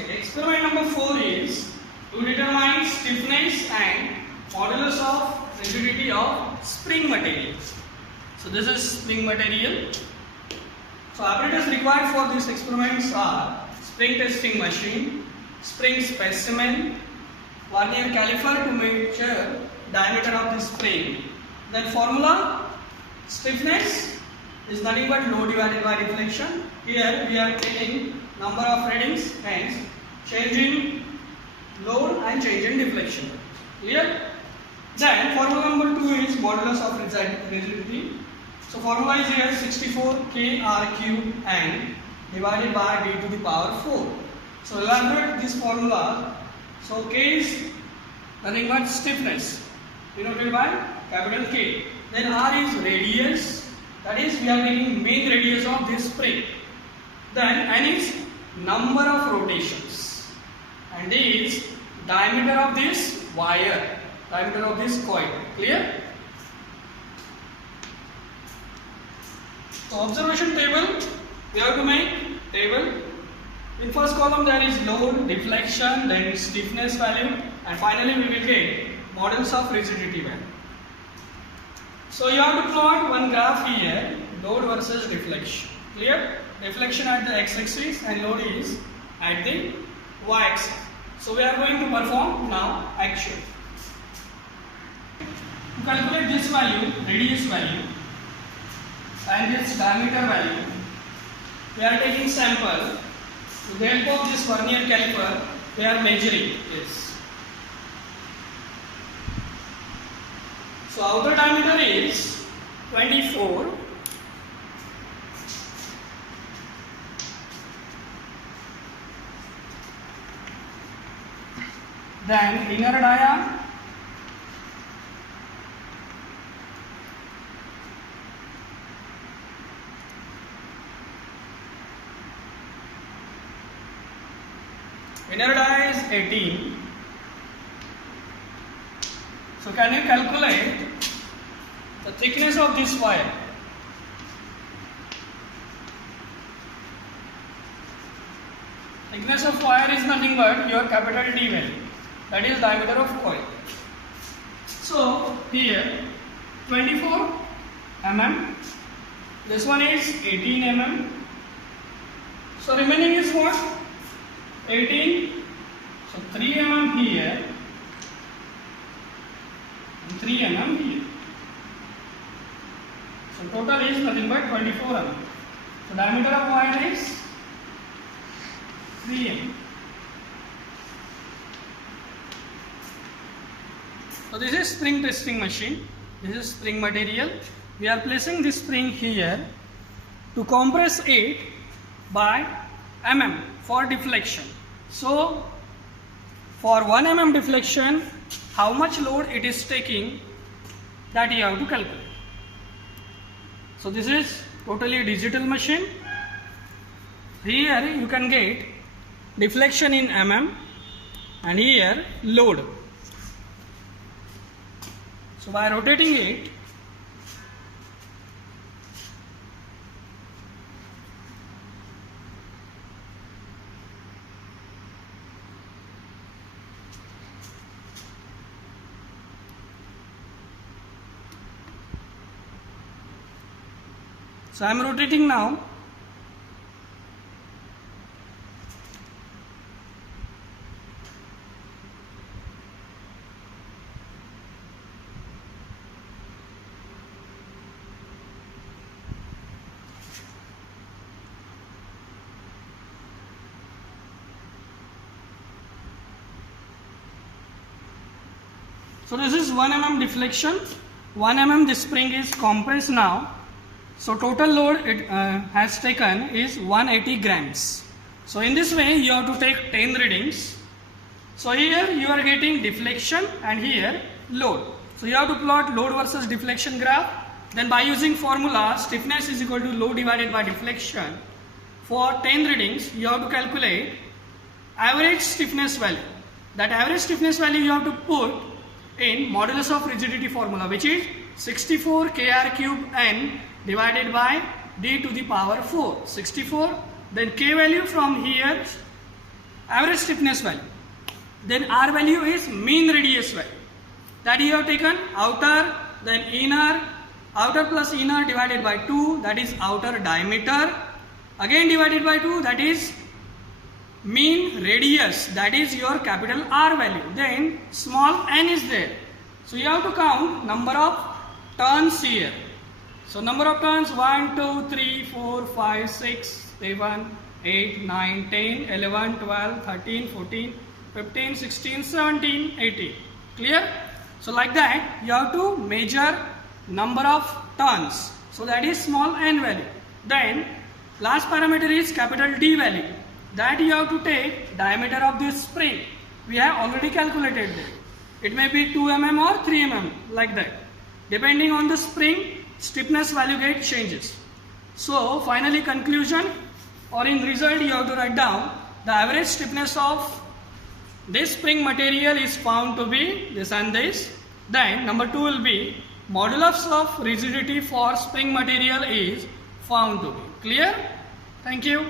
Okay, experiment number 4 is to determine stiffness and modulus of rigidity of spring material. So this is spring material. So apparatus required for these experiments are spring testing machine, spring specimen, vernier caliper to measure diameter of the spring. Then formula, stiffness is nothing but load divided by deflection. Here we are taking number of readings, hence change in load and change in deflection. Clear? Then formula number 2 is modulus of rigidity. So formula is here 64 K R cube N divided by d to the power 4. So elaborate this formula. So K is nothing but stiffness denoted by capital K. Then R is radius, that is we are taking main radius of this spring. Then N is number of rotations and D is diameter of this wire, diameter of this coil. Clear? So observation table, we have to make table. In first column there is load, deflection, then stiffness value, and finally we will get modulus of rigidity value. So you have to plot one graph here, load versus deflection. Clear? Deflection at the x-axis and load is at the y-axis. So we are going to perform now action. To calculate this value, radius value, and its diameter value, we are taking sample. With the help of this vernier caliper, we are measuring this. So outer diameter is 24. Then inner dia is 18. So can you calculate the thickness of this wire? Thickness of wire is nothing but your capital D value, that is diameter of coil. So here 24 mm, this one is 18 mm. So remaining is what? 18. So 3 mm here and 3 mm here. So total is nothing but 24 mm. So diameter of wire is 3 mm. So this is spring testing machine. This is spring material. We are placing this spring here to compress it by mm for deflection. So for 1 mm deflection, how much load it is taking, that you have to calculate. So this is totally a digital machine. Here you can get deflection in mm and here load. So by rotating it, so I am rotating now. So this is 1 mm deflection. 1 mm this spring is compressed now. So total load it has taken is 180 grams. So in this way you have to take 10 readings. So here you are getting deflection and here load. So you have to plot load versus deflection graph. Then by using formula stiffness is equal to load divided by deflection. For 10 readings you have to calculate average stiffness value. That average stiffness value you have to put in modulus of rigidity formula, which is 64 Kr cube N divided by d to the power 4. 64, then K value from here average stiffness value. Then R value is mean radius value. That you have taken outer, then inner, outer plus inner divided by 2, that is outer diameter. Again divided by 2, that is mean radius, that is your capital R value. Then small n is there. So you have to count number of turns here. So number of turns 1, 2, 3, 4, 5, 6, 7, 8, 9, 10, 11, 12, 13, 14, 15, 16, 17, 18. Clear? So like that you have to measure number of turns. So that is small n value. Then last parameter is capital D value. That you have to take diameter of this spring. We have already calculated that. It may be 2 mm or 3 mm like that. Depending on the spring, stiffness value get changes. So finally conclusion or in result you have to write down the average stiffness of this spring material is found to be this and this. Then number 2 will be modulus of rigidity for spring material is found to be. Clear? Thank you.